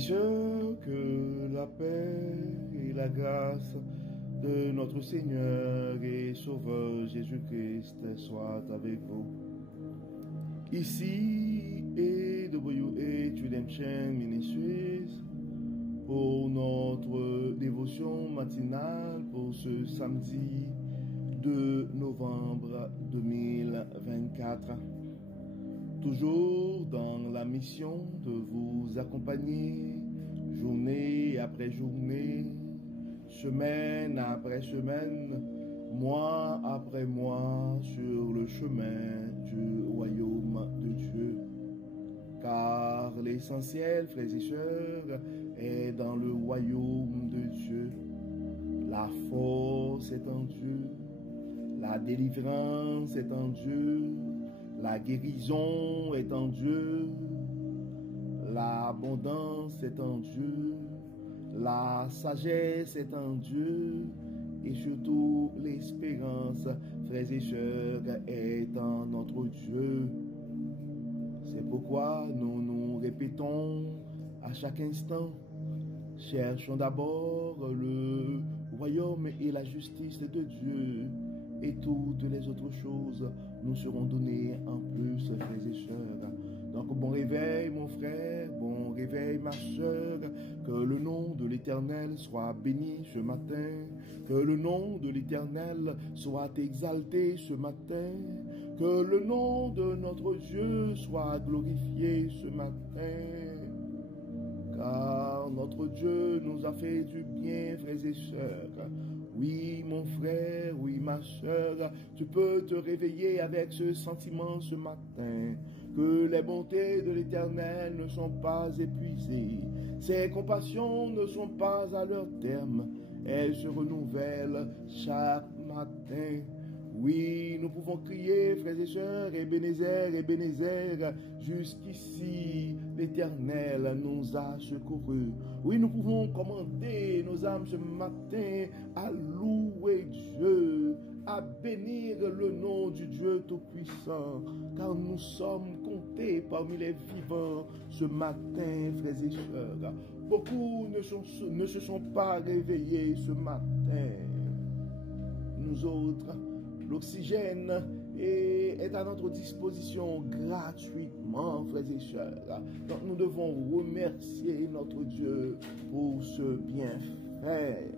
et sœurs, que la paix et la grâce de notre Seigneur et Sauveur Jésus-Christ soient avec vous. Ici AWH Redemption Ministries pour notre dévotion matinale pour ce samedi 2 novembre 2024. Toujours dans la mission de vous accompagner journée après journée, semaine après semaine, mois après mois sur le chemin du royaume de Dieu. Car l'essentiel, frères et sœurs, est dans le royaume de Dieu. La force est en Dieu, la délivrance est en Dieu, la guérison est en Dieu, l'abondance est en Dieu, la sagesse est en Dieu, et surtout l'espérance, frères et sœurs, est en notre Dieu. C'est pourquoi nous nous répétons à chaque instant, cherchons d'abord le royaume et la justice de Dieu, et toutes les autres choses nous seront données en plus, frères et sœurs. Donc bon réveil mon frère, bon réveil ma sœur, que le nom de l'Éternel soit béni ce matin, que le nom de l'Éternel soit exalté ce matin, que le nom de notre Dieu soit glorifié ce matin. Car notre Dieu nous a fait du bien, frères et sœurs. Oui, mon frère, oui, ma sœur, tu peux te réveiller avec ce sentiment ce matin, que les bontés de l'Éternel ne sont pas épuisées, ses compassions ne sont pas à leur terme, elles se renouvellent chaque matin. Oui, nous pouvons crier, frères et sœurs, Ebenezer, Ebenezer, jusqu'ici, l'Éternel nous a secourus. Oui, nous pouvons commander nos âmes ce matin à louer Dieu, à bénir le nom du Dieu Tout-Puissant, car nous sommes comptés parmi les vivants ce matin, frères et sœurs. Beaucoup ne se sont pas réveillés ce matin. Nous autres, l'oxygène est à notre disposition gratuitement, frères et sœurs. Donc nous devons remercier notre Dieu pour ce bienfait.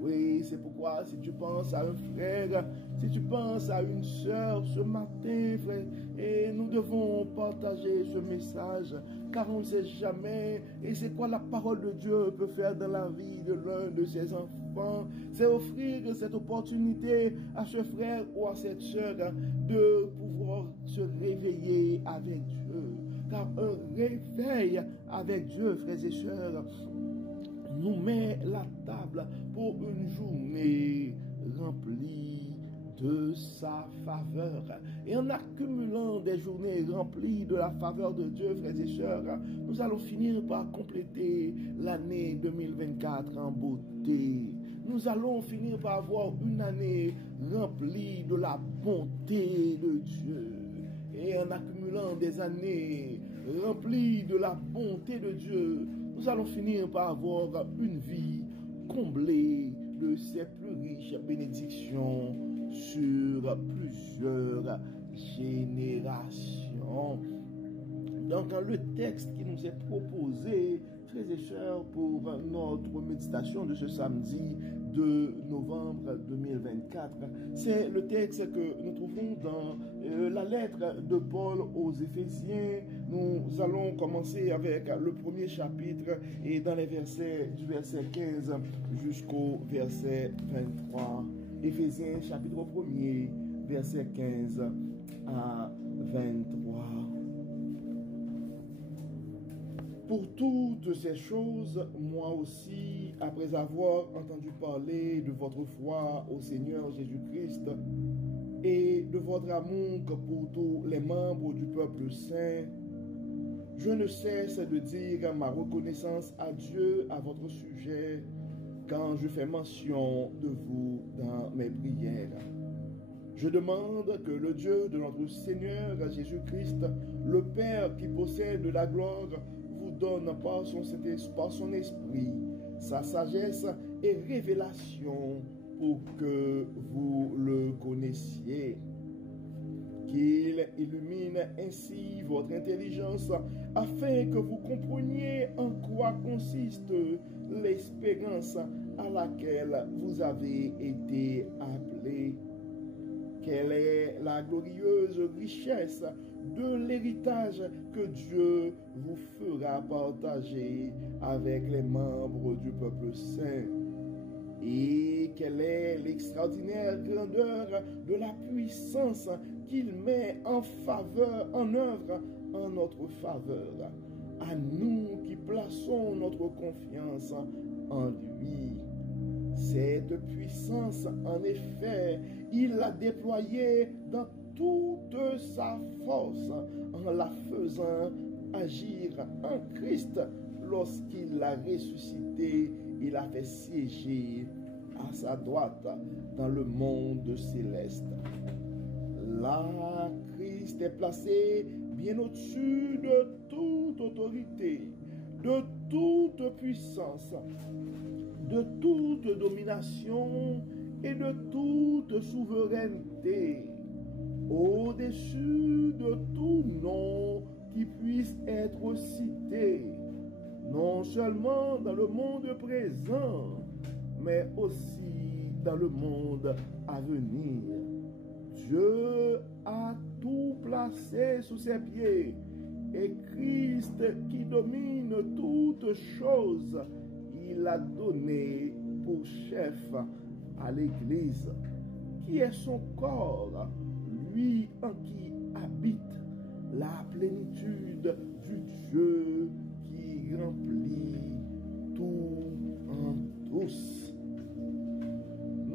Oui, c'est pourquoi si tu penses à un frère, si tu penses à une sœur ce matin, frère, et nous devons partager ce message, car on ne sait jamais, et c'est quoi la parole de Dieu peut faire dans la vie de l'un de ses enfants, c'est offrir cette opportunité à ce frère ou à cette sœur de pouvoir se réveiller avec Dieu. Car un réveil avec Dieu, frères et sœurs, nous met la table pour une journée remplie de sa faveur. Et en accumulant des journées remplies de la faveur de Dieu, frères et sœurs, nous allons finir par compléter l'année 2024 en beauté. Nous allons finir par avoir une année remplie de la bonté de Dieu. Et en accumulant des années remplies de la bonté de Dieu, nous allons finir par avoir une vie comblée de ses plus riches bénédictions sur plusieurs générations. Donc, le texte qui nous est proposé, frères et sœurs, pour notre méditation de ce samedi 2 novembre 2024, c'est le texte que nous trouvons dans la lettre de Paul aux Éphésiens. Nous allons commencer avec le premier chapitre et dans les versets du verset 15 jusqu'au verset 23. Éphésiens chapitre 1er, verset 15 à 23. Pour toutes ces choses, moi aussi, après avoir entendu parler de votre foi au Seigneur Jésus-Christ et de votre amour pour tous les membres du peuple saint, je ne cesse de dire ma reconnaissance à Dieu à votre sujet quand je fais mention de vous dans mes prières. Je demande que le Dieu de notre Seigneur Jésus-Christ, le Père qui possède la gloire, vous donne par son esprit sa sagesse et révélation pour que vous le connaissiez. Qu'il illumine ainsi votre intelligence afin que vous compreniez en quoi consiste l'espérance à laquelle vous avez été appelés. Quelle est la glorieuse richesse de l'héritage que Dieu vous fera partager avec les membres du peuple saint? Et quelle est l'extraordinaire grandeur de la puissance qu'il met en œuvre en notre faveur, à nous qui plaçons notre confiance en lui. Cette puissance, en effet, il l'a déployée dans toute sa force en la faisant agir en Christ lorsqu'il l'a ressuscité. Il a fait siéger à sa droite dans le monde céleste. Là, Christ est placé bien au-dessus de toute autorité, de toute puissance, de toute domination et de toute souveraineté, au-dessus de tout nom qui puisse être cité, non seulement dans le monde présent, mais aussi dans le monde à venir. Dieu a tout placé sous ses pieds, et Christ qui domine toutes choses, il a donné pour chef à l'Église, qui est son corps, lui en qui habite la plénitude du Dieu qui remplit tout en tous.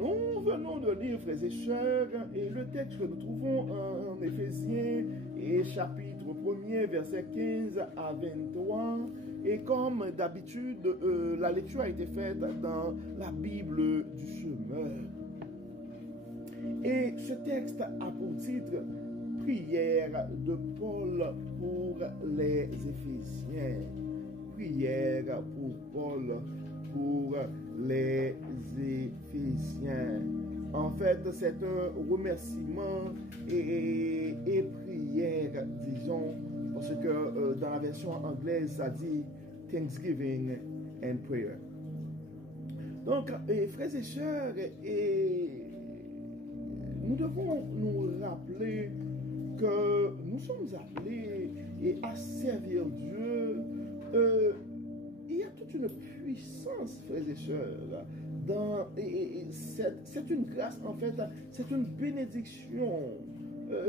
Nous venons de lire, frères et sœurs, et le texte que nous trouvons en Éphésiens, et chapitre 1er, verset 15 à 23. Et comme d'habitude, la lecture a été faite dans la Bible du Semeur. Et ce texte a pour titre « Prière de Paul pour les Éphésiens ». Prière pour Paul pour les Éphésiens. En fait, c'est un remerciement et prière, disons, parce que dans la version anglaise, ça dit Thanksgiving and Prayer. Donc, frères et sœurs, nous devons nous rappeler que nous sommes appelés à servir Dieu. Il y a toute une puissance, frères et sœurs, c'est une grâce, en fait, c'est une bénédiction,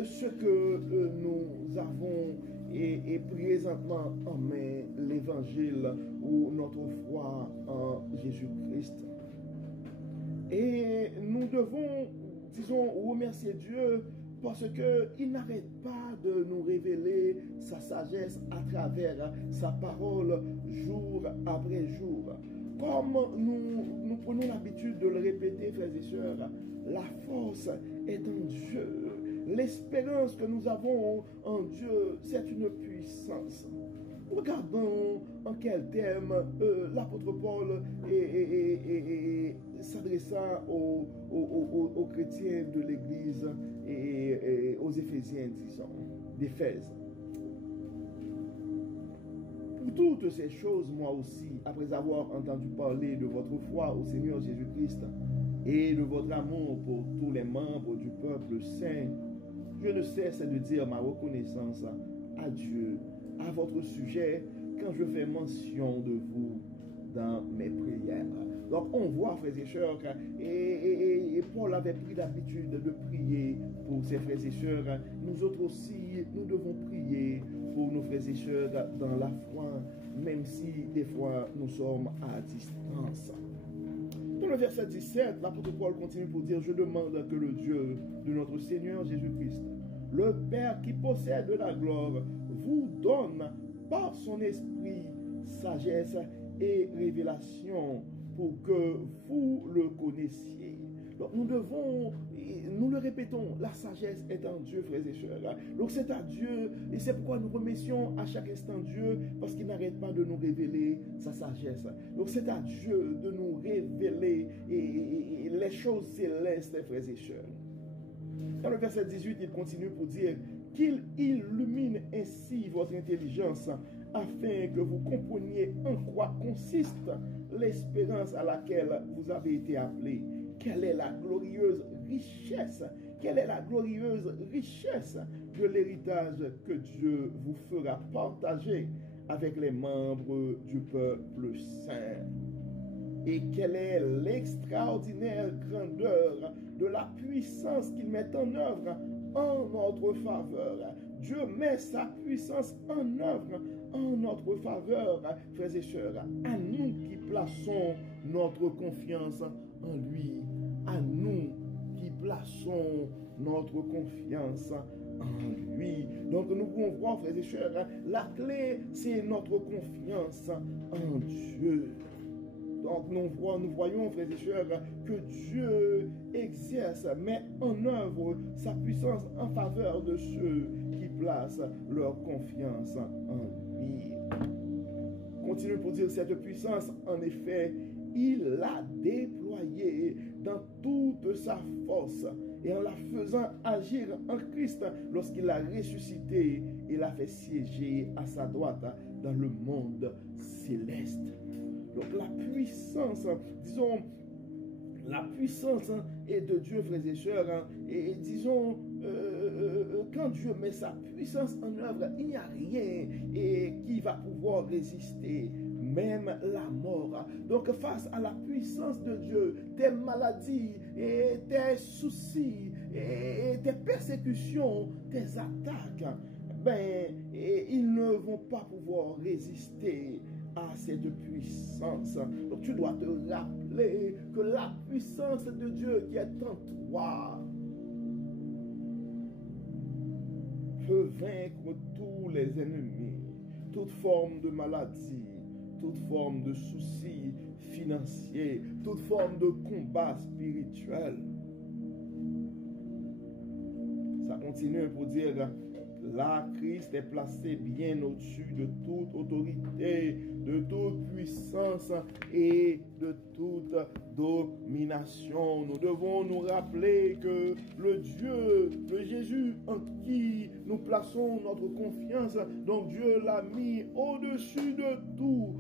ce que nous avons et présentement en main l'évangile ou notre foi en Jésus-Christ. Et nous devons, disons, remercier Dieu parce qu'il n'arrête pas de nous révéler sa sagesse à travers sa parole jour après jour. Comme nous prenons l'habitude de le répéter, frères et sœurs, la force est en Dieu. L'espérance que nous avons en Dieu, c'est une puissance. Regardons en quel terme l'apôtre Paul s'adressant aux chrétiens de l'Église et aux Éphésiens, disons, d'Éphèse. Pour toutes ces choses, moi aussi, après avoir entendu parler de votre foi au Seigneur Jésus-Christ et de votre amour pour tous les membres du peuple saint, je ne cesse de dire ma reconnaissance à Dieu à votre sujet quand je fais mention de vous dans mes prières. Donc on voit, frères et sœurs, et Paul avait pris l'habitude de prier pour ses frères et sœurs. Nous autres aussi, nous devons prier pour nos frères et sœurs dans la foi, même si des fois nous sommes à distance. Dans le verset 17, l'apôtre Paul continue pour dire « Je demande que le Dieu de notre Seigneur Jésus-Christ, le Père qui possède la gloire, vous donne par son esprit sagesse et révélation pour que vous le connaissiez. » Donc nous devons nous le répétons, la sagesse est en Dieu, frères et sœurs. Donc c'est à Dieu, et c'est pourquoi nous remercions à chaque instant Dieu, parce qu'il n'arrête pas de nous révéler sa sagesse. Donc c'est à Dieu de nous révéler les choses célestes, frères et sœurs. Dans le verset 18, il continue pour dire qu'il illumine ainsi votre intelligence afin que vous compreniez en quoi consiste l'espérance à laquelle vous avez été appelés. Quelle est la glorieuse richesse, quelle est la glorieuse richesse de l'héritage que Dieu vous fera partager avec les membres du peuple saint. Et quelle est l'extraordinaire grandeur de la puissance qu'il met en œuvre en notre faveur. Dieu met sa puissance en œuvre en notre faveur, frères et sœurs, à nous qui plaçons notre confiance en lui, à nous qui plaçons notre confiance en lui. Donc nous pouvons voir, frères et sœurs, la clé, c'est notre confiance en Dieu. Donc nous voyons, frères et sœurs, que Dieu exerce, met en œuvre sa puissance en faveur de ceux qui placent leur confiance en lui. Continue pour dire cette puissance, en effet, il l'a déployée dans toute sa force et en la faisant agir en Christ lorsqu'il l'a ressuscité et l'a fait siéger à sa droite dans le monde céleste. Donc la puissance, disons, la puissance est de Dieu, frères et sœurs, et disons, quand Dieu met sa puissance en œuvre, il n'y a rien qui va pouvoir résister, même la mort. Donc face à la puissance de Dieu, tes maladies, et tes soucis, et tes persécutions, tes attaques, ils ne vont pas pouvoir résister à cette puissance. Donc tu dois te rappeler que la puissance de Dieu qui est en toi peut vaincre tous les ennemis, toute forme de maladie, toute forme de soucis financiers, toute forme de combat spirituel. Ça continue pour dire: là, Christ est placé bien au-dessus de toute autorité, de toute puissance et de toute domination. Nous devons nous rappeler que le Jésus en qui nous plaçons notre confiance, donc Dieu l'a mis au-dessus de tout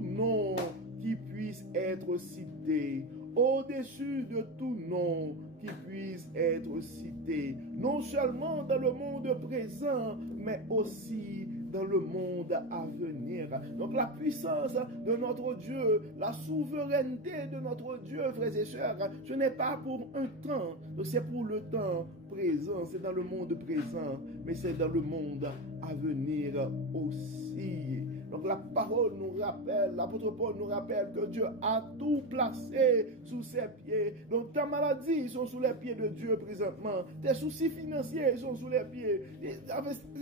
nom qui puisse être cité. Au-dessus de tout nom qui puisse être cité, non seulement dans le monde présent, mais aussi dans le monde à venir. Donc la puissance de notre Dieu, la souveraineté de notre Dieu, frères et sœurs, ce n'est pas pour un temps, c'est pour le temps présent, c'est dans le monde présent, mais c'est dans le monde à venir aussi. Donc la parole nous rappelle, l'apôtre Paul nous rappelle que Dieu a tout placé sous ses pieds. Donc ta maladie sont sous les pieds de Dieu présentement. Tes soucis financiers sont sous les pieds. Tes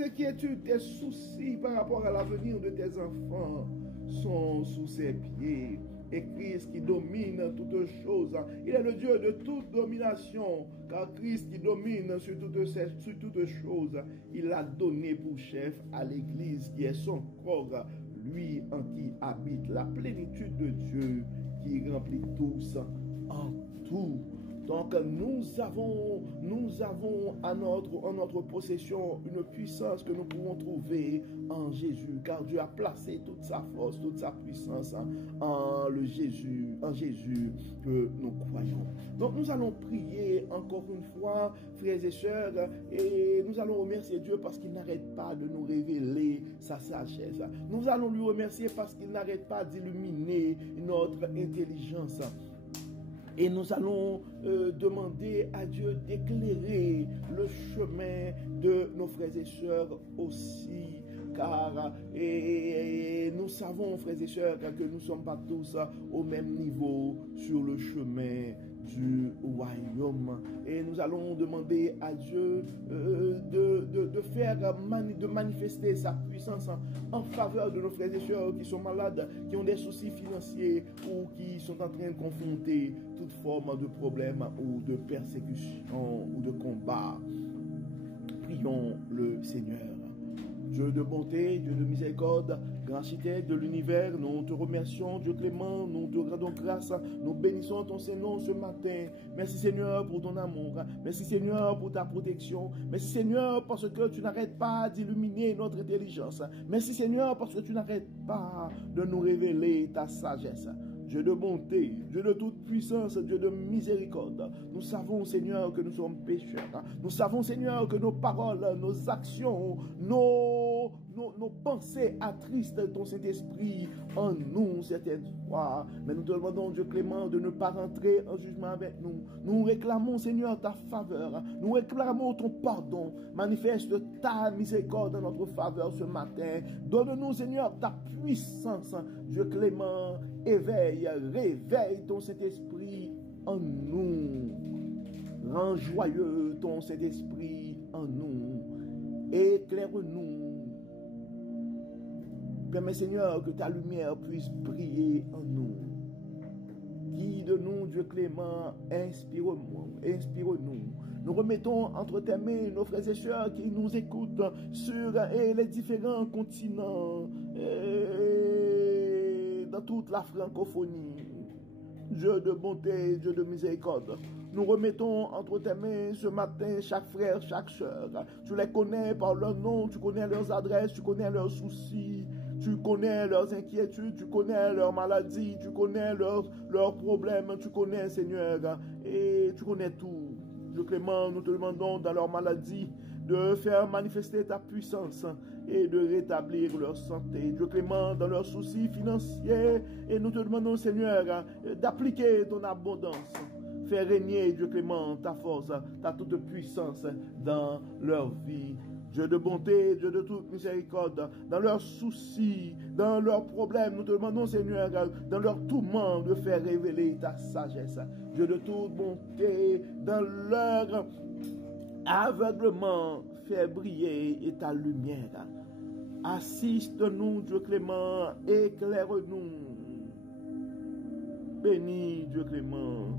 inquiétudes, tes soucis par rapport à l'avenir de tes enfants sont sous ses pieds. Et Christ qui domine toutes choses, il est le Dieu de toute domination, car Christ qui domine sur toutes choses, il l'a donné pour chef à l'Église qui est son corps, lui en qui habite la plénitude de Dieu qui remplit tous en tout. Donc nous avons en notre possession une puissance que nous pouvons trouver en Jésus, car Dieu a placé toute sa force, toute sa puissance en Jésus que nous croyons. Donc nous allons prier encore une fois, frères et sœurs, et nous allons remercier Dieu parce qu'il n'arrête pas de nous révéler sa sagesse. Nous allons lui remercier parce qu'il n'arrête pas d'illuminer notre intelligence. Et nous allons demander à Dieu d'éclairer le chemin de nos frères et sœurs aussi. Car nous savons, frères et sœurs, que nous ne sommes pas tous au même niveau sur le chemin du royaume. Et nous allons demander à Dieu de manifester sa puissance en faveur de nos frères et sœurs qui sont malades, qui ont des soucis financiers ou qui sont en train de confronter toute forme de problème ou de persécution ou de combat. Prions le Seigneur. Dieu de bonté, Dieu de miséricorde, grand architecte de l'univers, nous te remercions, Dieu clément, nous te rendons grâce, nous bénissons ton Saint-Nom ce matin. Merci Seigneur pour ton amour, merci Seigneur pour ta protection, merci Seigneur parce que tu n'arrêtes pas d'illuminer notre intelligence, merci Seigneur parce que tu n'arrêtes pas de nous révéler ta sagesse. Dieu de bonté, Dieu de toute puissance, Dieu de miséricorde. Nous savons, Seigneur, que nous sommes pécheurs. Nous savons, Seigneur, que nos paroles, nos actions, nos pensées attristent ton Saint-Esprit en nous certaines fois. Mais nous te demandons, Dieu clément, de ne pas rentrer en jugement avec nous. Nous réclamons, Seigneur, ta faveur. Nous réclamons ton pardon. Manifeste ta miséricorde en notre faveur ce matin. Donne-nous, Seigneur, ta puissance. Dieu clément, réveille ton Saint-Esprit en nous. Rends joyeux ton Saint-Esprit en nous. Éclaire-nous. Permets, Seigneur, que ta lumière puisse briller en nous. Guide-nous, Dieu clément, inspire-nous. Nous remettons entre tes mains nos frères et sœurs qui nous écoutent sur les différents continents, dans toute la francophonie. Dieu de bonté, Dieu de miséricorde. Nous remettons entre tes mains ce matin chaque frère, chaque sœur. Tu les connais par leur nom, tu connais leurs adresses, tu connais leurs soucis. Tu connais leurs inquiétudes, tu connais leurs maladies, tu connais leurs problèmes, tu connais, Seigneur, et tu connais tout. Dieu clément, nous te demandons dans leur maladie de faire manifester ta puissance et de rétablir leur santé. Dieu clément, dans leurs soucis financiers, et nous te demandons, Seigneur, d'appliquer ton abondance. Fais régner, Dieu clément, ta force, ta toute puissance dans leur vie. Dieu de bonté, Dieu de toute miséricorde, dans leurs soucis, dans leurs problèmes, nous te demandons, Seigneur, dans leurs tourments, de faire révéler ta sagesse. Dieu de toute bonté, dans leur aveuglement, fais briller ta lumière. Assiste-nous, Dieu clément, éclaire-nous. Bénis, Dieu clément,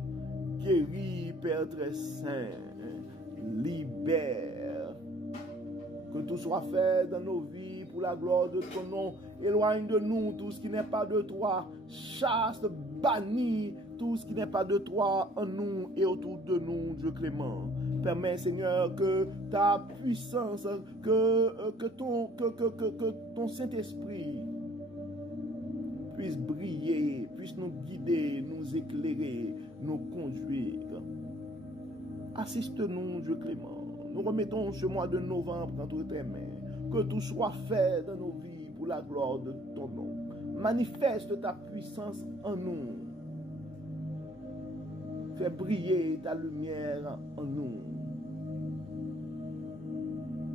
guéris, Père très saint, libère. Que tout soit fait dans nos vies pour la gloire de ton nom. Éloigne de nous tout ce qui n'est pas de toi. Chasse, bannis tout ce qui n'est pas de toi en nous et autour de nous, Dieu clément. Permets, Seigneur, que ta puissance, que ton Saint-Esprit puisse briller, puisse nous guider, nous éclairer, nous conduire. Assiste-nous, Dieu clément. Nous remettons ce mois de novembre entre tes mains. Que tout soit fait dans nos vies pour la gloire de ton nom. Manifeste ta puissance en nous. Fais briller ta lumière en nous.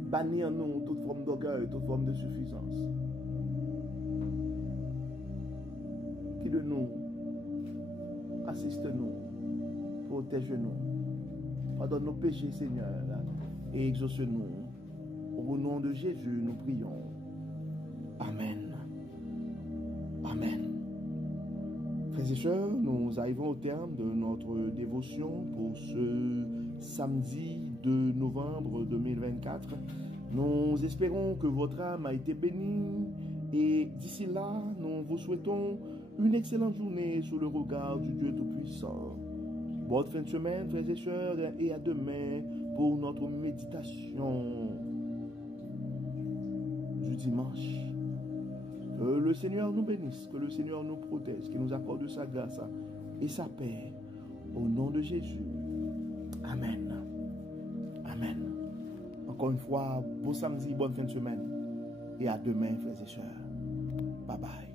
Bannis en nous toute forme d'orgueil, toute forme de suffisance. Guide-nous. Assiste-nous. Protège-nous. Pardonne nos péchés, Seigneur. Et exauce-nous. Au nom de Jésus, nous prions. Amen. Amen. Frères et sœurs, nous arrivons au terme de notre dévotion pour ce samedi 2 novembre 2024. Nous espérons que votre âme a été bénie et d'ici là, nous vous souhaitons une excellente journée sous le regard du Dieu Tout-Puissant. Bonne fin de semaine, frères et sœurs, et à demain pour notre méditation du dimanche. Que le Seigneur nous bénisse, que le Seigneur nous protège, qu'il nous accorde sa grâce et sa paix. Au nom de Jésus. Amen. Amen. Encore une fois, bon samedi, bonne fin de semaine. Et à demain, frères et sœurs. Bye bye.